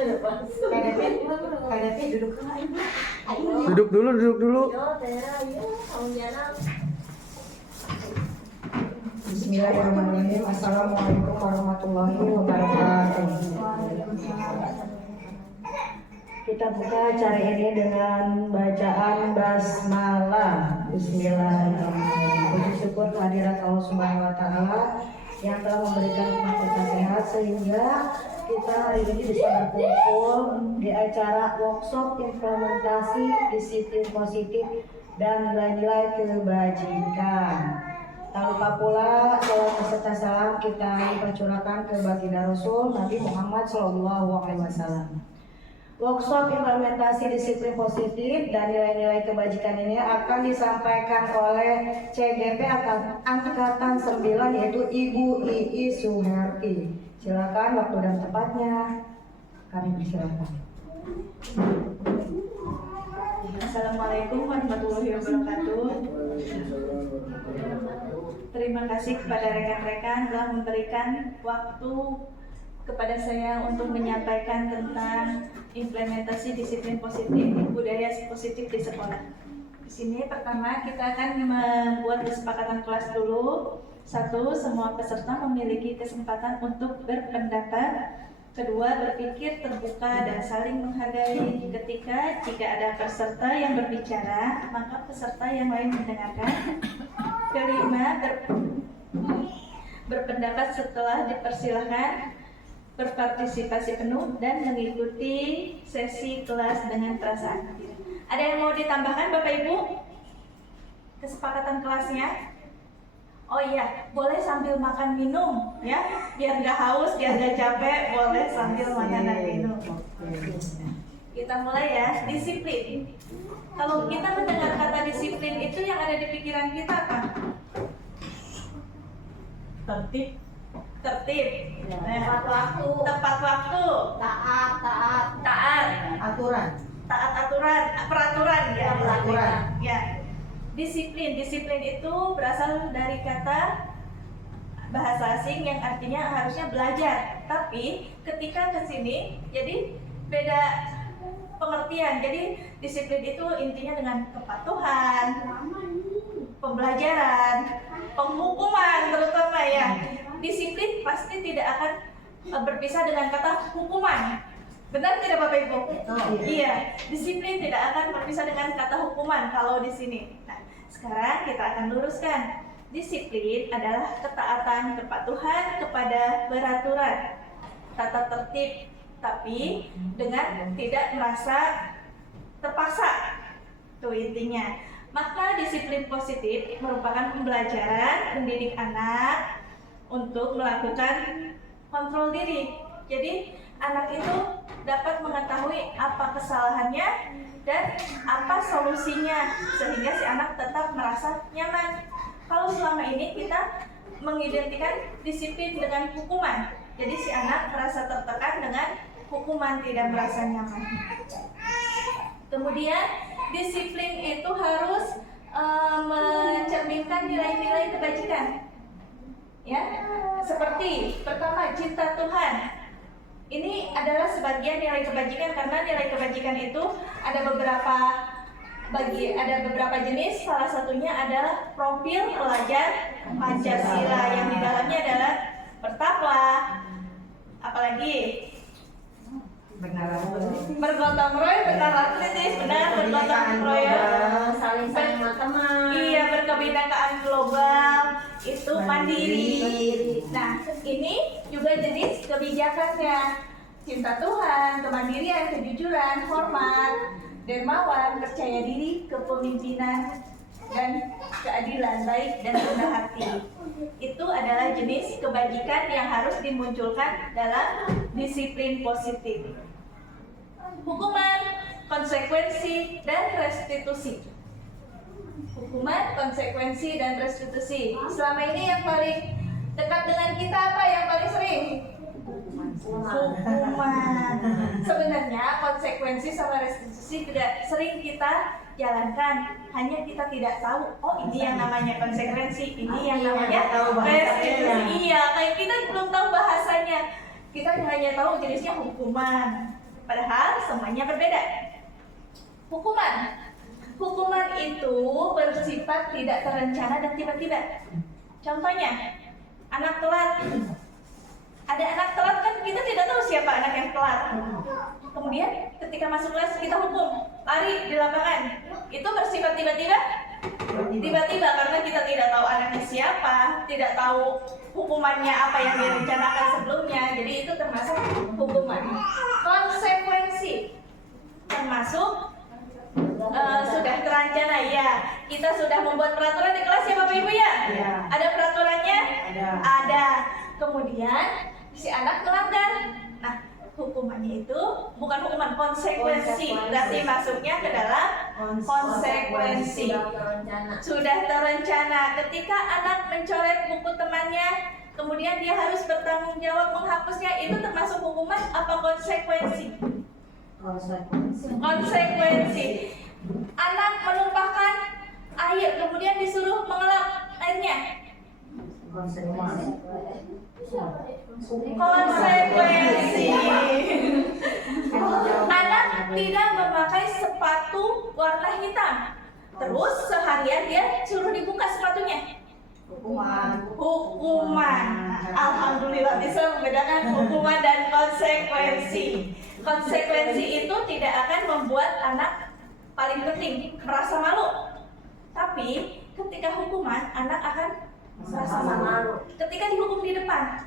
KDP duduk. Duduk dulu. Bismillahirrahmanirrahim. Assalamualaikum warahmatullahi wabarakatuh. Kita buka acara ini dengan bacaan basmalah. Bismillahirrahmanirrahim. Puji syukur kehadirat Allah Subhanahu wa taala yang telah memberikan kita sehat sehingga kita hari ini bisa berkumpul di acara workshop implementasi disiplin positif dan nilai-nilai kebajikan. Tak lupa pula salawat beserta salam kita curahkan ke baginda Rasul Nabi Muhammad SAW. Workshop implementasi disiplin positif dan nilai-nilai kebajikan ini akan disampaikan oleh CGP Angkatan 9 yaitu Ibu Ii Suherti. Silakan waktu dan tempatnya. Kami persilakan. Assalamualaikum warahmatullahi wabarakatuh. Terima kasih kepada rekan-rekan telah memberikan waktu kepada saya untuk menyampaikan tentang implementasi disiplin positif, budaya positif di sekolah. Di sini pertama kita akan membuat kesepakatan kelas dulu. 1. Semua peserta memiliki kesempatan untuk berpendapat. 2. Berpikir terbuka dan saling menghargai. Ketiga, jika ada peserta yang berbicara, maka peserta yang lain mendengarkan. 5. Berpendapat setelah dipersilahkan. Berpartisipasi penuh dan mengikuti sesi kelas dengan perasaan. Ada yang mau ditambahkan Bapak Ibu? Kesepakatan kelasnya? Oh iya, boleh sambil makan minum ya, biar nggak haus, biar nggak capek, boleh sambil makan dan minum. Kita mulai ya, disiplin. Kalau kita mendengar kata disiplin itu yang ada di pikiran kita apa? Tertib. Tepat waktu. Tepat waktu. Taat. Peraturan ya. Ya. Disiplin itu berasal dari kata bahasa asing yang artinya harusnya belajar. Tapi ketika ke sini jadi beda pengertian. Jadi disiplin itu intinya dengan kepatuhan, pembelajaran, penghukuman terutama ya. Disiplin pasti tidak akan berpisah dengan kata hukuman. Benar tidak Bapak Ibu? Iya, disiplin tidak akan berpisah dengan kata hukuman kalau di sini. Nah, sekarang kita akan luruskan. Disiplin adalah ketaatan, kepatuhan kepada peraturan, tata tertib, tapi dengan tidak merasa terpaksa. Itu intinya. Maka disiplin positif merupakan pembelajaran mendidik anak untuk melakukan kontrol diri. Jadi anak itu dapat mengetahui apa kesalahannya dan apa solusinya sehingga si anak tetap merasa nyaman. Kalau selama ini kita mengidentikan disiplin dengan hukuman, jadi si anak merasa tertekan dengan hukuman, tidak merasa nyaman. Kemudian disiplin itu harus mencerminkan nilai-nilai kebajikan. Ya, seperti pertama cinta Tuhan. Ini adalah sebagian nilai kebajikan karena nilai kebajikan itu ada beberapa jenis. Salah satunya adalah profil pelajar Pancasila yang di dalamnya adalah bertakwa, apalagi bergotong royong, bergotong royong, saling teman. Iya, berkebinekaan global, itu mandiri. Nah, ini juga jenis kebijakannya. Cinta Tuhan, kemandirian, kejujuran, hormat, dermawan, percaya diri, kepemimpinan, dan keadilan, baik dan rendah hati. Itu adalah jenis kebajikan yang harus dimunculkan dalam disiplin positif. Hukuman, konsekuensi, dan restitusi. Hukuman, konsekuensi, dan restitusi. Selama ini yang paling dekat dengan kita apa yang paling sering? Hukuman. Sebenarnya konsekuensi sama restitusi tidak sering kita jalankan, hanya kita tidak tahu. Oh, ini yang namanya konsekuensi, ini yang namanya restitusi. Iya, kayak kita belum tahu bahasanya. Kita hanya tahu jenisnya hukuman. Padahal semuanya berbeda. Hukuman itu bersifat tidak terencana dan tiba-tiba. Contohnya, anak telat. Ada anak telat kan kita tidak tahu siapa anak yang telat. Kemudian ketika masuk kelas kita hukum, lari di lapangan. Itu bersifat tiba-tiba? Tiba-tiba karena kita tidak tahu anaknya siapa, tidak tahu hukumannya apa yang direncanakan sebelumnya. Jadi itu termasuk hukuman. Konsekuensi termasuk sudah terencana ya. Kita sudah membuat peraturan di kelas ya Bapak Ibu ya? Ya. Ada peraturannya? Ada. Kemudian si anak melanggar. Nah, hukumannya itu bukan hukuman, konsekuensi. Berarti masuknya ke dalam konsekuensi. Sudah terencana. Ketika anak mencoret buku temannya, kemudian dia harus bertanggung jawab menghapusnya, itu termasuk hukuman apa konsekuensi? Konsekuensi. Anak menumpahkan air, kemudian disuruh mengelap airnya. Konsekuensi. Anak tidak memakai sepatu warna hitam, terus seharian dia suruh dibuka sepatunya. Hukuman. Alhamdulillah bisa membedakan hukuman dan konsekuensi. Konsekuensi itu tidak akan membuat anak paling penting merasa malu. Tapi ketika hukuman, anak akan merasa malu. Ketika dihukum di depan,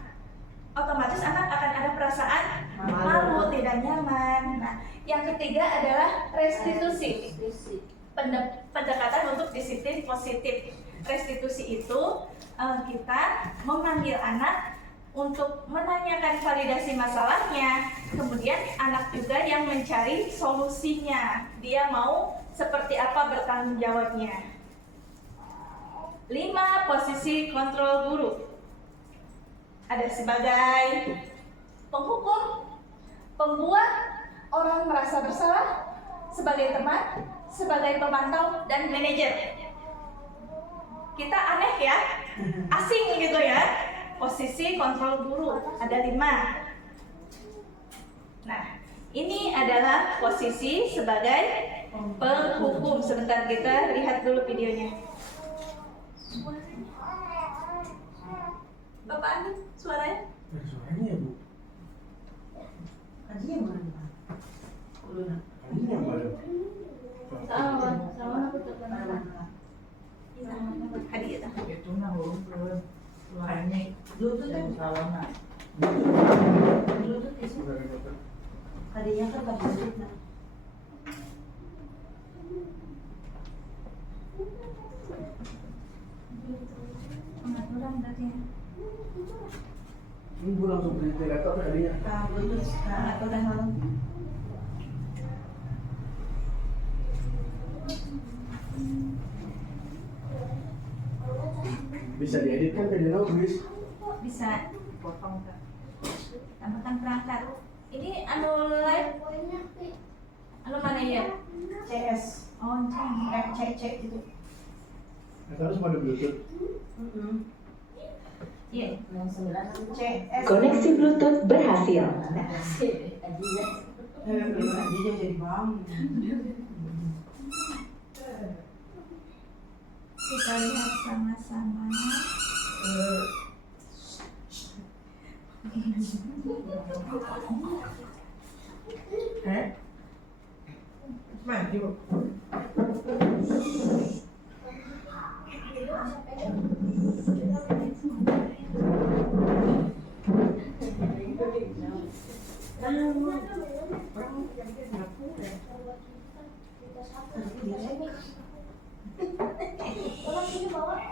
otomatis anak akan ada perasaan malu, tidak nyaman. Nah, yang ketiga adalah restitusi. Pendekatan untuk disiplin positif. Restitusi itu kita memanggil anak untuk menanyakan validasi masalahnya, kemudian anak juga yang mencari solusinya. Dia mau seperti apa bertanggung jawabnya. 5. Posisi kontrol guru. Ada sebagai penghukum, pembuat orang merasa bersalah, sebagai teman, sebagai pemantau, dan manajer. Kita aneh ya, asing gitu ya. Posisi kontrol guru ada 5. Nah, ini adalah posisi sebagai penghukum. Sebentar kita lihat dulu videonya. Bapak Andi, suaranya? Suaranya ya Bu. Kajian mana? Ini yang baru. Hadiah. Itu nah suaranya Bluetooth kan? salah. Bluetooth itu. Hadiahnya kan tak Bluetooth nah. Pengaturan berarti ya. Ini Bu langsung beli laptop tadinya. Nah, Bluetooth. Nah, atau dah malam. Bisa diedit kan tadi Bis? Bisa potong kan. Tambahkan perangkat. Ini anu live. Anu mana ya? CS. Oh, CC itu. Harus pada Bluetooth. iya. CS. Koneksi Bluetooth berhasil. Dia jadi bang. Kita lihat sama-sama. Maju.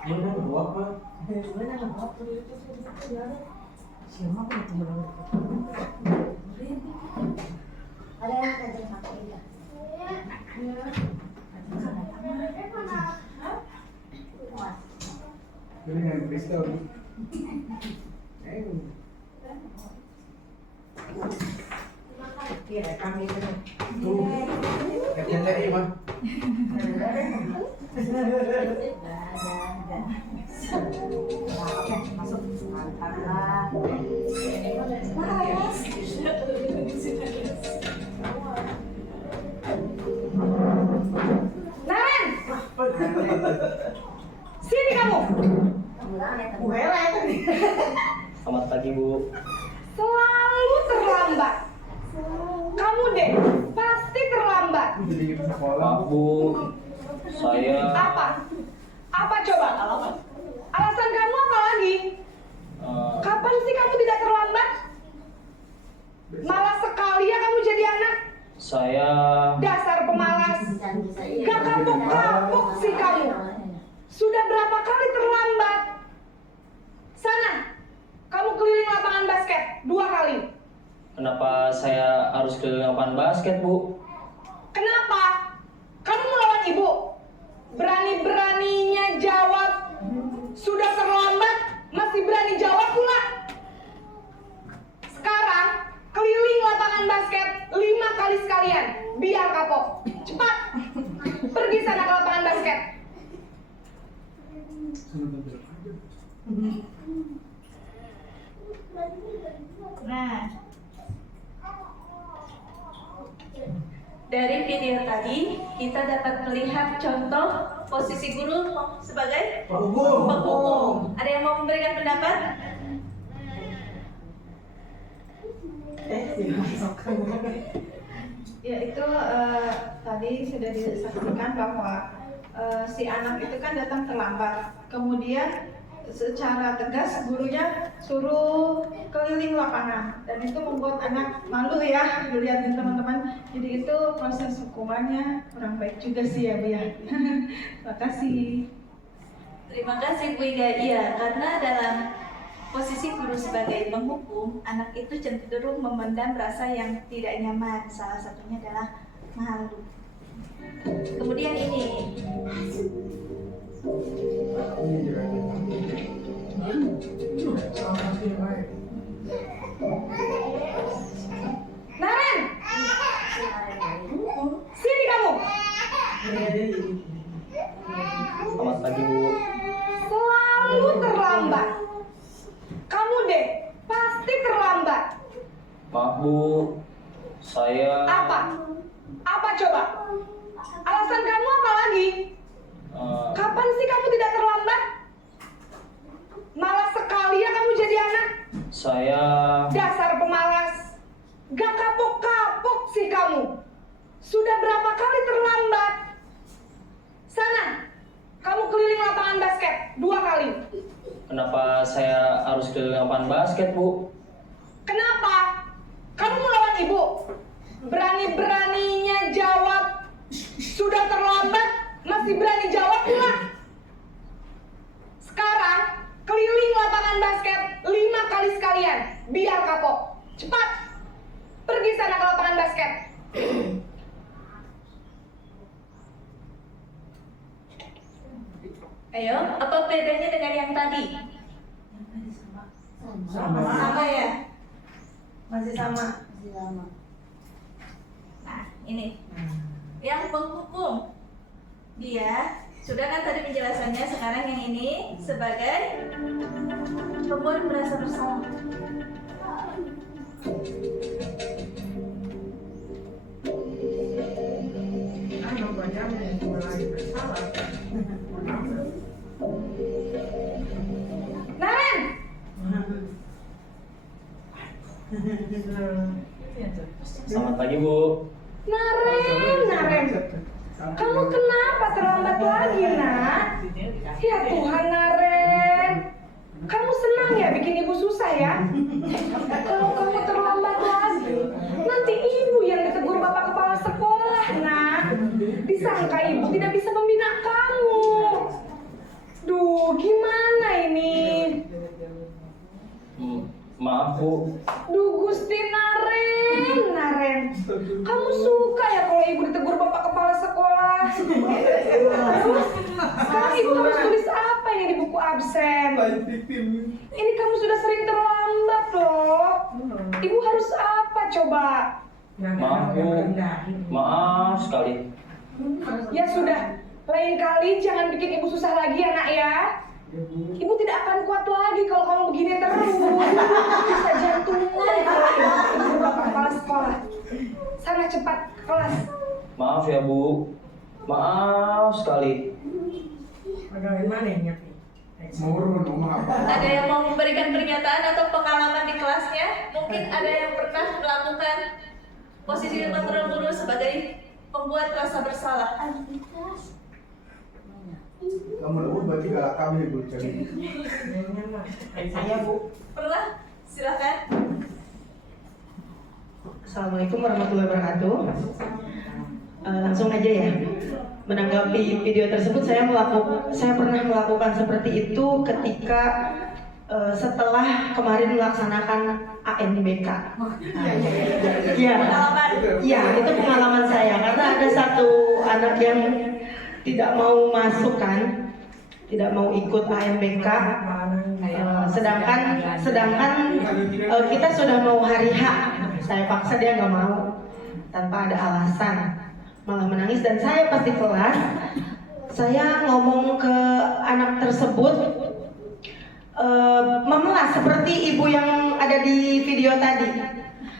Mana bawa apa? Siapa pun itu benar. Ada yang kerja pakai ya. Ini yang pistol. Iya, kami itu. Tuh. Kerjaan dari mah. Masuk sebentar lah. sedikit sekolah. Maaf Bu, saya Apa? Apa coba? Alasan kamu apa lagi? Kapan sih kamu tidak terlambat? Malas sekali ya kamu jadi anak. saya Dasar pemalas. Gak kapok-kapok sih kamu. Sudah berapa kali terlambat? Sana, kamu keliling lapangan basket 2 kali. kenapa saya harus keliling lapangan basket Bu? Kenapa? Kamu melawan ibu? Berani-beraninya jawab. Sudah terlambat, masih berani jawab pula. Sekarang, keliling lapangan basket 5 kali sekalian. Biar kapok. Cepat. Pergi sana ke lapangan basket. Nah, dari video tadi kita dapat melihat contoh posisi guru sebagai penghukum. Ada yang mau memberikan pendapat? Ya itu tadi sudah disaksikan bahwa si anak itu kan datang terlambat. Kemudian secara tegas gurunya suruh keliling lapangan dan itu membuat anak malu ya dilihatin teman-teman. Jadi itu proses hukumannya kurang baik juga sih ya Bu ya. Terima kasih. Terima kasih Bu Ida. Iya, karena dalam posisi guru sebagai penghukum, anak itu cenderung memendam rasa yang tidak nyaman. Salah satunya adalah malu. Kemudian ini, Naren! Sini kamu! Selamat pagi Bu. Selalu terlambat. Kamu deh, pasti terlambat. Maaf Bu, saya Apa? Apa coba? Alasan kamu apa lagi? Kapan sih kamu tidak terlambat? Malas sekali ya kamu jadi anak. saya Dasar pemalas. Gak kapok-kapok sih kamu. Sudah berapa kali terlambat? Sana, kamu keliling lapangan basket 2 kali. kenapa saya harus keliling lapangan basket Bu? Kenapa? Kamu melawan ibu? Berani-beraninya jawab. Sudah terlambat, masih berani jawab pula. Sekarang, keliling lapangan basket 5 kali sekalian. Biar kapok. Cepat. Pergi sana ke lapangan basket. ayo, apa bedanya dengan yang tadi? Sama ya? Masih sama. Nah, ini yang penghukum, dia sudah kan tadi penjelasannya. Sekarang yang ini sebagai pembuat merasa bersalah. Banyak yang mulai bersalah. Naren! Selamat pagi Bu. Naren! Kamu kenapa terlambat lagi, nak? Ya Tuhan, Naren. Kamu senang ya bikin ibu susah ya? Kalau kamu terlambat lagi, nanti ibu yang ditegur bapak kepala sekolah, nak. Disangka ibu tidak bisa membina kamu. Duh, gimana ini? Maaf Bu. Duh, Gusti Naren. Kamu suka ya kalau ibu ditegur bapak kepala sekolah? Terus, sekarang ibu harus tulis apa ini di buku absen? Ini kamu sudah sering terlambat loh. Ibu harus apa coba? Maaf Bu. Maaf sekali. Ya sudah, lain kali jangan bikin ibu susah lagi ya nak ya. Ibu tidak akan kuat lagi kalau kamu begini terus. Bisa jantungan kalau ibu ditegur bapak kepala sekolah. Sana cepat ke kelas. Maaf ya Bu. Maaf sekali. Bagaimana ini? Ada yang mau memberikan pernyataan atau pengalaman di kelasnya? Mungkin ada yang pernah melakukan posisi kontrol guru sebagai pembuat rasa bersalah. Kamu lembut berarti galak kami Bu. Jadi Saya Bu. Pernah? Silakan. Assalamualaikum warahmatullahi wabarakatuh. Langsung aja ya. Menanggapi video tersebut, saya pernah melakukan seperti itu ketika setelah kemarin melaksanakan ANBK. Iya, iya itu pengalaman saya karena ada satu anak yang tidak mau masuk kan, tidak mau ikut ANBK. Sedangkan kita sudah mau hari H, saya paksa dia nggak mau tanpa ada alasan, malah menangis dan saya pas di kelas saya ngomong ke anak tersebut memelas seperti ibu yang ada di video tadi.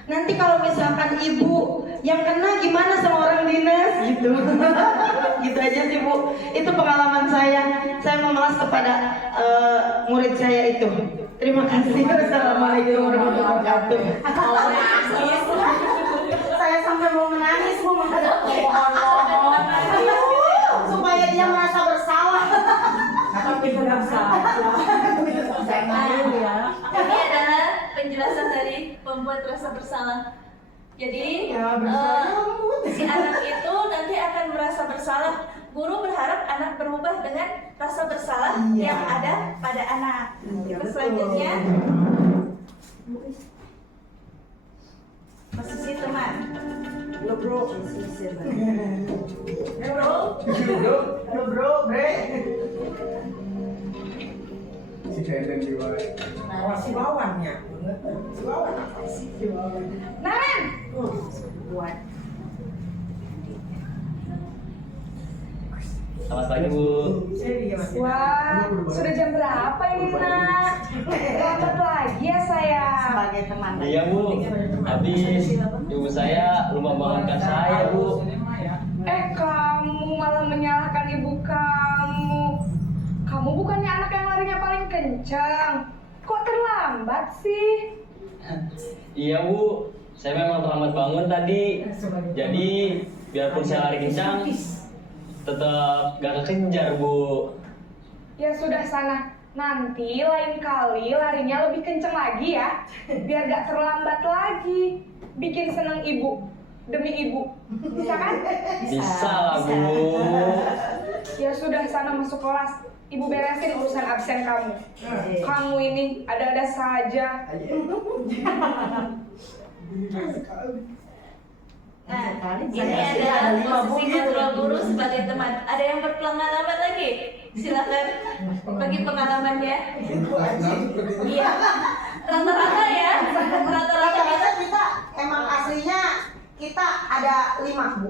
Nanti kalau misalkan ibu yang kena gimana sama orang dinas gitu. Gitu aja sih Bu. Itu pengalaman saya. Saya memelas kepada murid saya itu. Terima kasih. Wassalamualaikum warahmatullahi wabarakatuh. Saya sampai mau menangis Bu, menghadap mohon supaya dia merasa bersalah. Tapi tidak salah. Ini adalah penjelasan dari pembuat rasa bersalah. Jadi si anak itu nanti akan merasa bersalah. Guru berharap anak berubah dengan rasa bersalah yang ada pada anak. Terus selanjutnya posisi teman. Bro. si Denden juga. Si bawannya. Naren, Selamat pagi Bu. wah sudah jam berapa ini nak? Lambat lagi ya saya. Sebagai teman. Iya Bu. Habis ibu saya lupa bangunkan saya Bu. Kamu malah menyalahkan ibu kamu. Kamu bukannya anak yang larinya paling kencang. Kok terlambat sih? Iya Bu. Saya memang terlambat bangun tadi. Jadi biarpun saya lari kencang, tetap gak kekejar Bu. Ya sudah sana. Nanti lain kali larinya lebih kenceng lagi ya. Biar gak terlambat lagi. Bikin seneng ibu. Demi ibu. Bisa kan? Bisa lah Bu. Ya sudah sana masuk kelas. Ibu beresin urusan absen kamu. Kamu ini ada-ada saja. Nah, ini adalah posisi kontrol guru sebagai teman. Ada yang berpengalaman lagi? Silakan bagi pengalamannya. Iya. Rata-rata ya. Rata-rata Kita emang aslinya kita ada 5 Bu.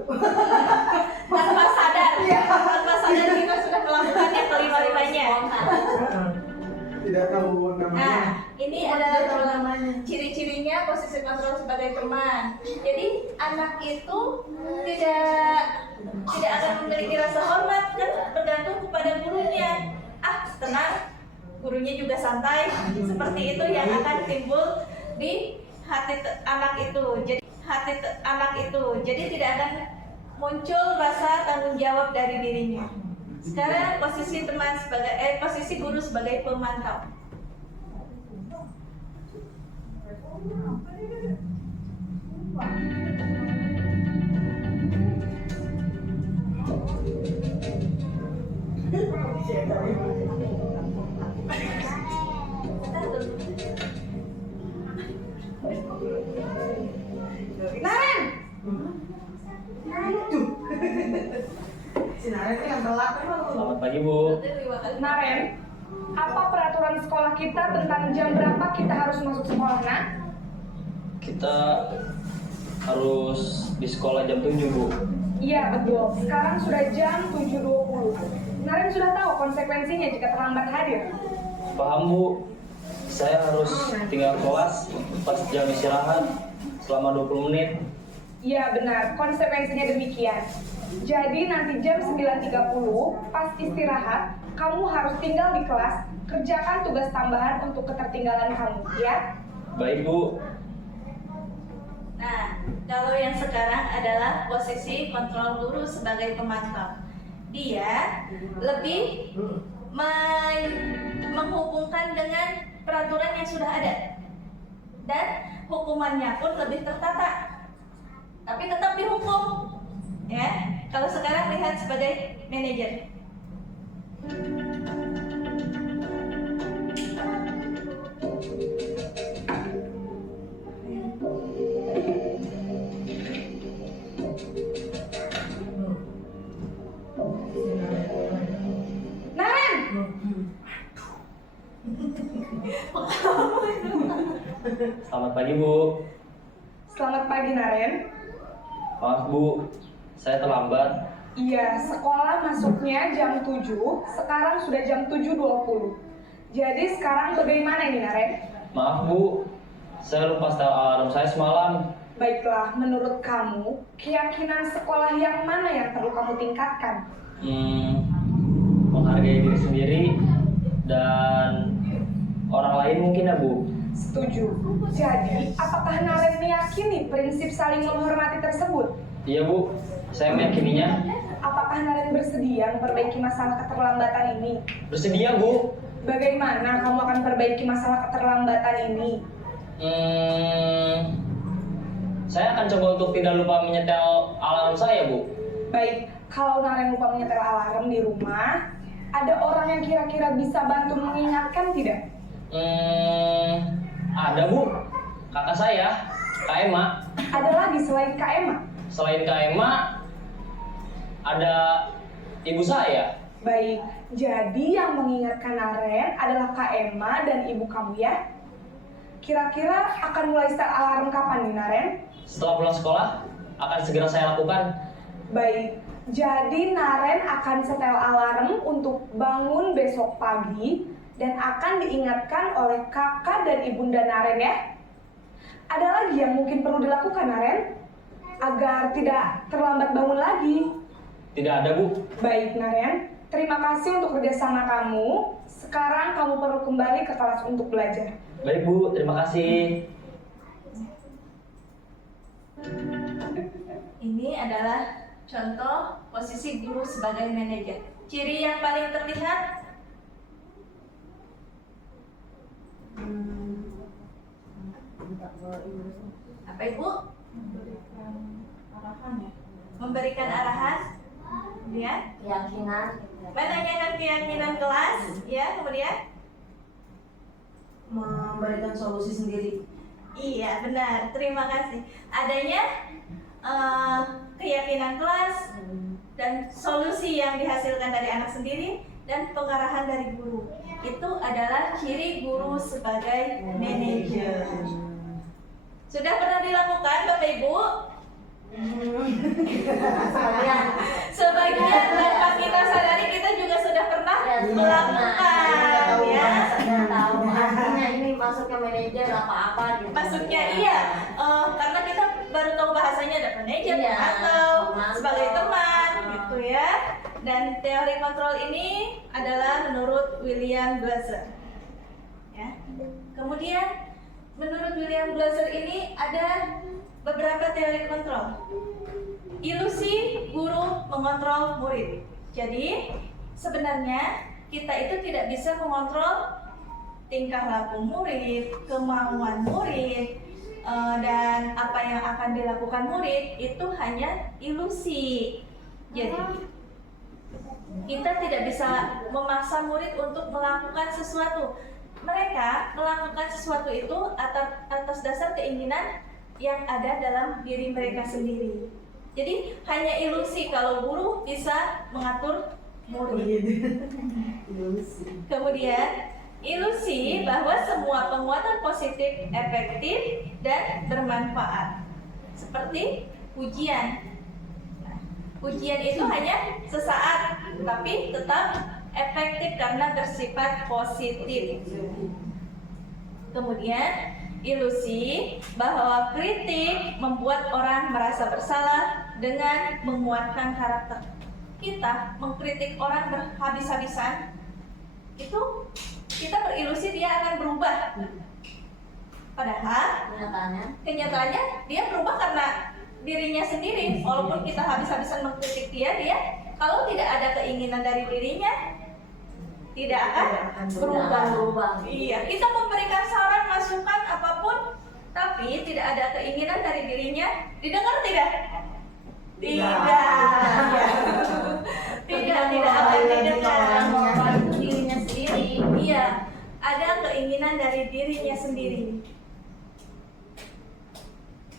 tanpa sadar. Tanpa sadar kita sudah melakukan yang kelima-limanya. Tidak tahu Nah, namanya. ini adalah ciri-cirinya posisi kontrol sebagai teman. Jadi anak itu tidak akan memiliki rasa hormat, kan bergantung kepada gurunya. Tenang, gurunya juga santai. Seperti itu yang akan timbul di hati anak itu. Jadi tidak akan muncul rasa tanggung jawab dari dirinya. Sekarang posisi teman sebagai posisi guru sebagai pemantau. Naren! Selamat pagi Bu. Naren, apa peraturan sekolah kita tentang jam berapa kita harus masuk sekolah, nak? Kita harus di sekolah jam 7 Bu. Iya betul, sekarang sudah jam 7.20. Naren sudah tahu konsekuensinya jika terlambat hadir. Paham Bu. Saya harus tinggal kelas pas jam istirahat selama 20 menit. Iya benar, konsekuensinya demikian. Jadi nanti jam 9.30 pas istirahat, kamu harus tinggal di kelas, kerjakan tugas tambahan untuk ketertinggalan kamu, ya? Baik Bu. Nah, kalau yang sekarang adalah posisi kontrol guru sebagai pemantau. Dia lebih menghubungkan dengan peraturan yang sudah ada, dan hukumannya pun lebih tertata, tapi tetap dihukum ya. Kalau sekarang lihat sebagai manajer. Naren, Selamat pagi Bu. selamat pagi Naren. Maaf Bu, saya terlambat. Iya, sekolah masuknya jam 7, sekarang sudah jam 7.20. Jadi sekarang bagaimana ini Naren? Maaf Bu, saya lupa setel alarm saya semalam. Baiklah, menurut kamu, keyakinan sekolah yang mana yang perlu kamu tingkatkan? Menghargai diri sendiri dan orang lain mungkin ya Bu. Setuju. Jadi, apakah Naren meyakini prinsip saling menghormati tersebut? Iya Bu, saya meyakininya. Apakah Naren bersedia memperbaiki masalah keterlambatan ini? Bersedia Bu. Bagaimana kamu akan perbaiki masalah keterlambatan ini? Saya akan coba untuk tidak lupa menyetel alarm saya Bu. Baik, kalau Naren lupa menyetel alarm di rumah, ada orang yang kira-kira bisa bantu mengingatkan tidak? Ada Bu, kakak saya, Kak Emma. Ada lagi selain Kak Emma? Selain Kak Emma, ada ibu saya. Baik, jadi yang mengingatkan Naren adalah Kak Emma dan ibu kamu ya? Kira-kira akan mulai start alarm kapan nih Naren? Setelah pulang sekolah, akan segera saya lakukan. Baik, jadi Naren akan setel alarm untuk bangun besok pagi dan akan diingatkan oleh kakak dan ibunda Naren ya. Ada lagi yang mungkin perlu dilakukan Naren agar tidak terlambat bangun lagi. Tidak ada Bu. Baik Naren, terima kasih untuk kerjasama kamu. Sekarang kamu perlu kembali ke kelas untuk belajar. Baik Bu, terima kasih. Ini adalah contoh posisi guru sebagai manajer. Ciri yang paling terlihat apa Ibu? Memberikan arahan, ya. Keyakinan. Menanyakan keyakinan kelas, ya. Kemudian Memberikan solusi sendiri. iya, benar. Terima kasih. Adanya keyakinan kelas dan solusi yang dihasilkan dari anak sendiri dan pengarahan dari guru. Itu adalah ciri guru sebagai manajer. Sudah pernah dilakukan Bapak Ibu? Sebagian tanpa kita sadari kita juga sudah pernah melakukan ya. Tahu artinya ini masuknya manajer apa-apa gitu. Masuknya iya, karena kita baru tahu bahasanya ada manajer Iya, atau pemantau. sebagai teman gitu ya. Dan teori kontrol ini adalah menurut William Glasser. Ya. Kemudian menurut William Glasser ini ada beberapa teori kontrol. Ilusi guru mengontrol murid. Jadi sebenarnya kita itu tidak bisa mengontrol tingkah laku murid, kemauan murid, dan apa yang akan dilakukan murid itu hanya ilusi. Jadi kita tidak bisa memaksa murid untuk melakukan sesuatu. Mereka melakukan sesuatu itu atas dasar keinginan yang ada dalam diri mereka sendiri. Jadi hanya ilusi kalau guru bisa mengatur murid. Kemudian ilusi bahwa semua penguatan positif efektif dan bermanfaat. Seperti ujian. Nah, ujian itu hanya sesaat, tapi tetap efektif karena bersifat positif. Kemudian ilusi bahwa kritik membuat orang merasa bersalah dengan menguatkan karakter. Kita mengkritik orang berhabis-habisan, itu kita berilusi dia akan berubah. Padahal kenyataannya dia berubah karena dirinya sendiri, walaupun kita habis-habisan mengkritik dia kalau tidak ada keinginan dari dirinya tidak akan berubah. Iya, kita memberikan saran, masukan apapun, tapi tidak ada keinginan dari dirinya, didengar tidak? Tidak akan didengar dirinya sendiri. Iya, ada keinginan dari dirinya sendiri.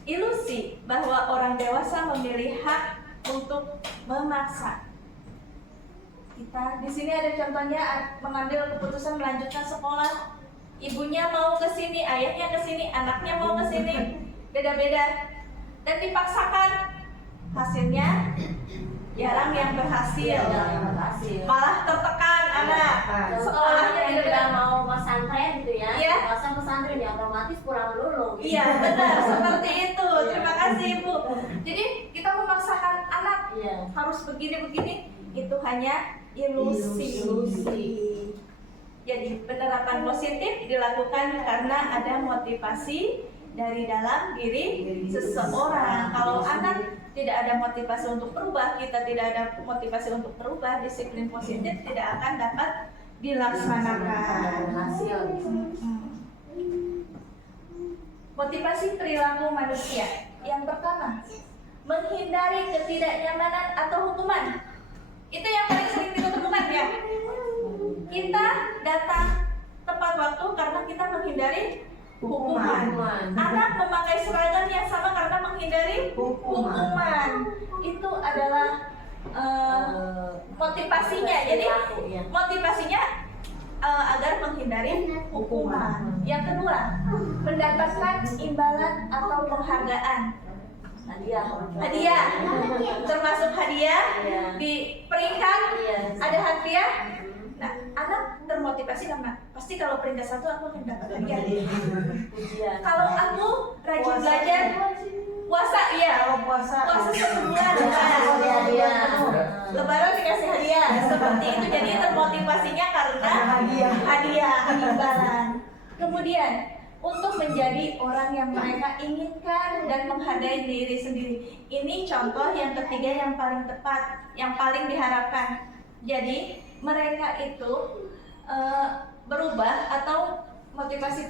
Ilusi bahwa orang dewasa memilih hak untuk memaksa. Kita di sini ada contohnya mengambil keputusan melanjutkan sekolah. Ibunya mau ke sini, ayahnya ke sini, anaknya mau ke sini, beda-beda dan dipaksakan. Hasilnya jarang yang berhasil. Malah tertekan anak. Sekolahnya tidak mau pesantren gitu ya. Iya. Masa pesantren ya otomatis kurang lulu. Gitu. Iya, benar, seperti itu. Terima kasih, Ibu. Jadi, kita memaksakan anak harus begini-begini, itu hanya ilusi. Jadi, penerapan positif dilakukan karena ada motivasi dari dalam diri seseorang. Kalau anak tidak ada motivasi untuk berubah, kita tidak ada motivasi untuk berubah, disiplin positif tidak akan dapat dilaksanakan. Motivasi perilaku manusia. Yang pertama, menghindari ketidaknyamanan atau hukuman. Itu yang paling sering kita temukan ya. Kita datang tepat waktu karena kita menghindari hukuman. Anak memakai seragam yang sama karena menghindari hukuman. Itu adalah motivasinya. Jadi motivasinya agar menghindari hukuman. Yang kedua, mendapatkan imbalan atau penghargaan. Hadiah, termasuk hadiah di peringkat ada hadiah. Nah, anak termotivasi karena pasti kalau peringkat 1 aku akan dapat hadiah. Kalau aku rajin belajar puasa, puasa 1 bulan, Lebaran dikasih hadiah, seperti itu. Jadi termotivasinya karena hadiah, imbalan. Kemudian untuk menjadi orang yang mereka inginkan dan menghargai diri sendiri. Ini contoh yang ketiga yang paling tepat, yang paling diharapkan. Jadi mereka itu berubah atau motivasi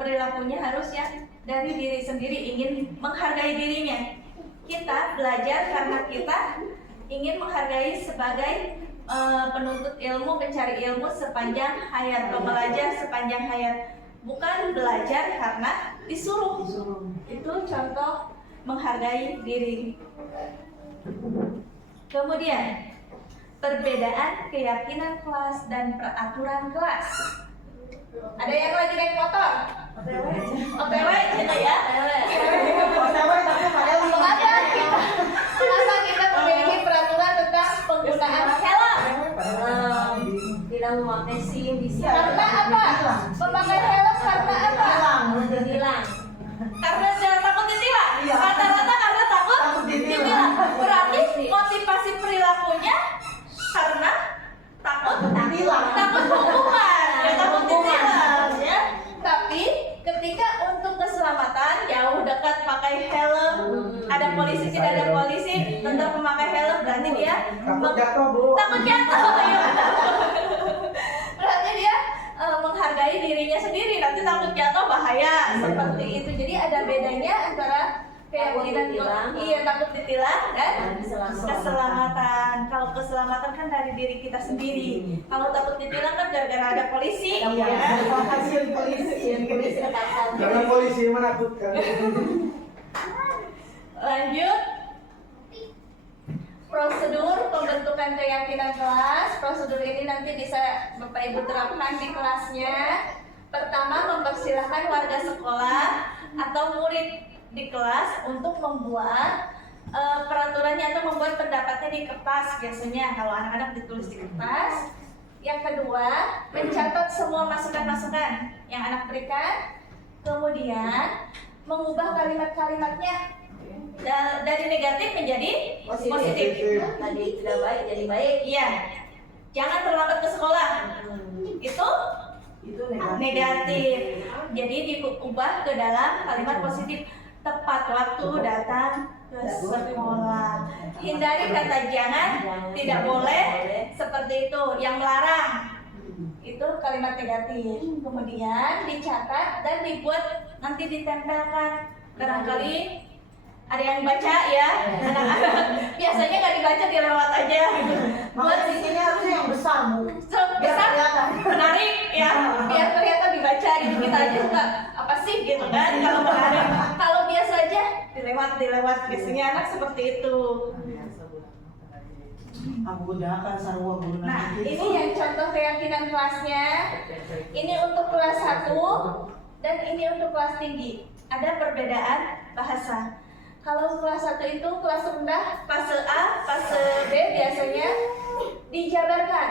perilakunya harus yang dari diri sendiri, ingin menghargai dirinya. Kita belajar karena kita ingin menghargai sebagai penuntut ilmu, mencari ilmu sepanjang hayat, atau belajar sepanjang hayat. Bukan belajar karena disuruh. Itu contoh menghargai diri. Kemudian perbedaan keyakinan kelas dan peraturan kelas. Ada yang lagi naik motor? OTW gitu ya? Kenapa kita memiliki peraturan tentang penggunaan helm? Tidak memakai SIM di sini. Karena apa? Memakai helm karena apa? Ditilang. Karena takut ditilang. Rata-rata karena takut ditilang. Berarti motivasi perilakunya karena takut hukuman, takut ditilang ya. Tapi ketika untuk keselamatan jauh dekat pakai helm, ada polisi tidak ada polisi, tetap memakai helm, berarti dia Takut jatuh, Bu. takut jatuh. Ya. Berarti dia menghargai dirinya sendiri, nanti takut jatuh bahaya, seperti itu. Jadi ada bedanya antara keyakinan takut ditilang dan keselamatan. Kalau keselamatan kan dari diri kita sendiri. Kalau takut ditilang kan gara-gara ada polisi. Karena polisi menakutkan. Lanjut. Prosedur pembentukan keyakinan kelas. Prosedur ini nanti bisa Bapak Ibu terapkan di kelasnya. Pertama, mempersilahkan warga sekolah atau murid di kelas untuk membuat peraturannya atau membuat pendapatnya di kertas. Biasanya kalau anak-anak ditulis di kertas. Yang kedua, mencatat semua masukan-masukan yang anak berikan. Kemudian mengubah kalimat-kalimatnya dari negatif menjadi positif. Tadi tidak baik jadi baik. Iya. Jangan terlambat ke sekolah. Itu negatif. Jadi diubah ke dalam kalimat positif. tepat waktu datang ke sekolah. Hindari kata jangan, tidak boleh, seperti itu, yang melarang. Itu kalimat negatif. Kemudian dicatat dan dibuat, nanti ditempelkan. Barangkali ada yang baca ya, anak-anak. Biasanya nggak dibaca, dilewat aja. Buat di sini harusnya yang besar, Bu. besar, menarik ya, biar kelihatan dibaca gitu. Kita aja suka apa sih gitu kan kalau menarik. Kalau biasa aja dilewat. Biasanya anak seperti itu. Nah, ini yang contoh keyakinan kelasnya. Ini untuk kelas 1 dan ini untuk kelas tinggi. Ada perbedaan bahasa. Kalau kelas 1 itu kelas rendah, fase A, fase B biasanya dijabarkan.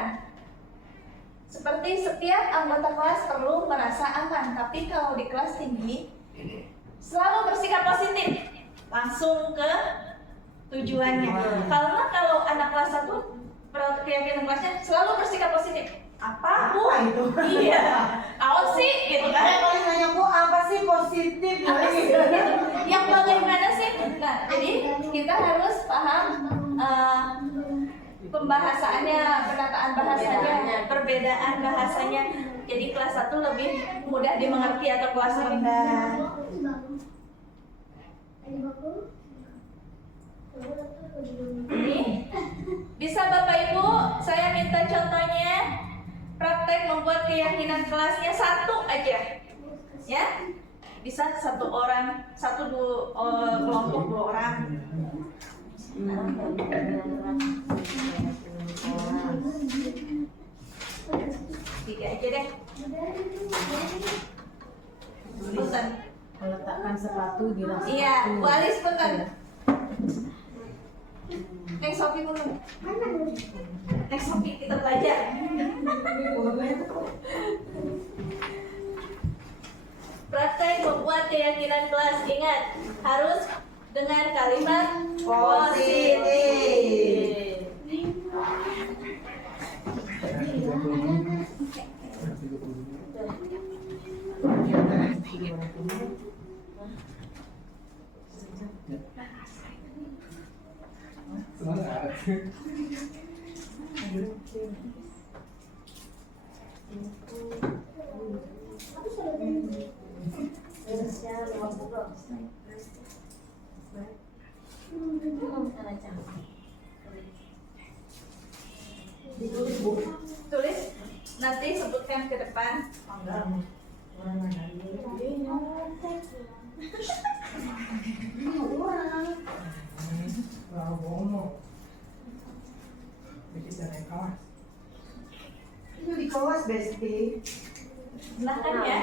Seperti setiap anggota kelas perlu merasa aman. Tapi kalau di kelas tinggi selalu bersikap positif, langsung ke tujuannya. Karena kalau anak kelas 1 keyakinan kelasnya selalu bersikap positif. Apa Bu? itu? Iya. Awas sih gitu kan. Paling nanya, Bu, apa sih positif? Apa sih? Yang bagaimana sih? Nah, jadi kita harus paham pembahasannya, penataan bahasanya, perbedaan bahasanya. Jadi kelas 1 lebih mudah dimengerti atau kelas rendah. Ini bisa Bapak Ibu, saya minta contohnya praktek membuat keyakinan kelasnya 1 aja, ya. Bisa 1 orang, 1 kelompok 2 orang. 3 aja deh. Punten. Meletakkan sepatu di rak sepatu. Iya, Bu Alis punten. Neng Sophie punten. Neng Sophie kita belajar. Praktek membuat keyakinan kelas, ingat harus dengan kalimat positif. Tulis, nanti sebutkan ke depan. Itu di kelas, Besti. Silahkan ya.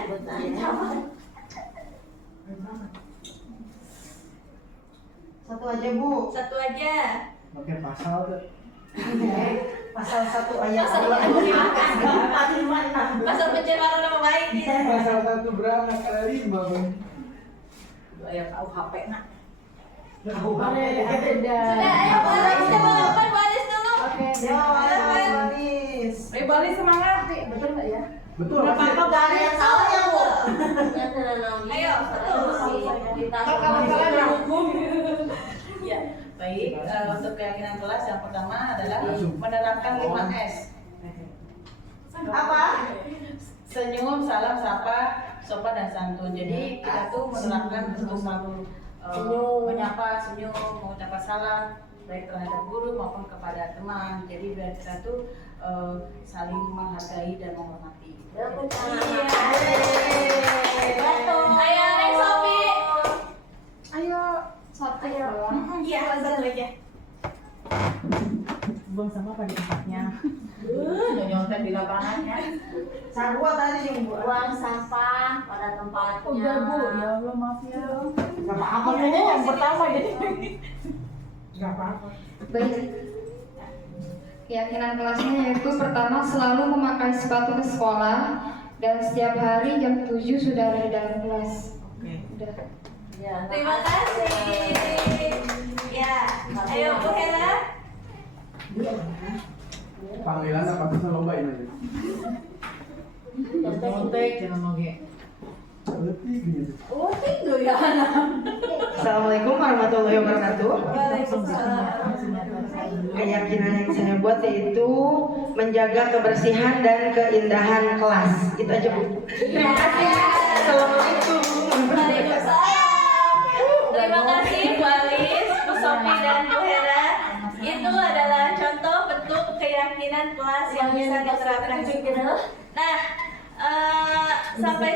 Satu aja, Bu. 1 aja. Pakai pasal tuh. Pasal 1 ayat Pasal 456. Pasal pencemaran nama baik gitu. Pasal 1 berapa kali 5, Bang? Ayat UHP nak. Sudah, ayo Bu Alis, coba lakukan Bu Alis dulu. Oke, Balis. Ayo balik semangat. Betul nggak ya? Betul. Berapa pasti. gak ada yang salah ya, Bu? Ayo, Kalau salah dihukum. Ya, baik. Untuk keyakinan kelas yang pertama adalah menerapkan 5S. Apa? Senyum, salam, sapa, sopan dan santun. Jadi kita tuh menerapkan untuk selalu menyapa, senyum, mengucapkan salam baik terhadap guru maupun kepada teman. Jadi biar kita tuh saling menghargai dan menghormati. Ayo, Neng Sophie. Ayo satu doang. Iya, satu aja. Buang sama pada tempatnya. Nyontek di lapangannya. Sarwa tadi yang buat. Buang sampah pada tempatnya. Udah Bu, ya Allah maaf ya. Gak apa-apa, Bu. Yang pertama jadi. Gak apa-apa. Baik. Keyakinan kelasnya yaitu pertama selalu memakai sepatu ke sekolah dan setiap hari jam 7 sudah ada di dalam kelas. Udah. Ya, Terima kasih. Ya, ayo Bu Hera. Panggilan apa tuh lomba ini aja. Nyontek jangan noge. Letih gitu. Oh, itu ya anak. warahmatullahi wabarakatuh. Keyakinan yang saya buat yaitu menjaga kebersihan dan keindahan kelas. Itu aja, Bu. Terima kasih. Assalamualaikum. Terima kasih Bu Alis, Bu Sofi dan Bu Hera. Itu adalah contoh bentuk keyakinan kelas yang bisa diterapkan. Nah, sampai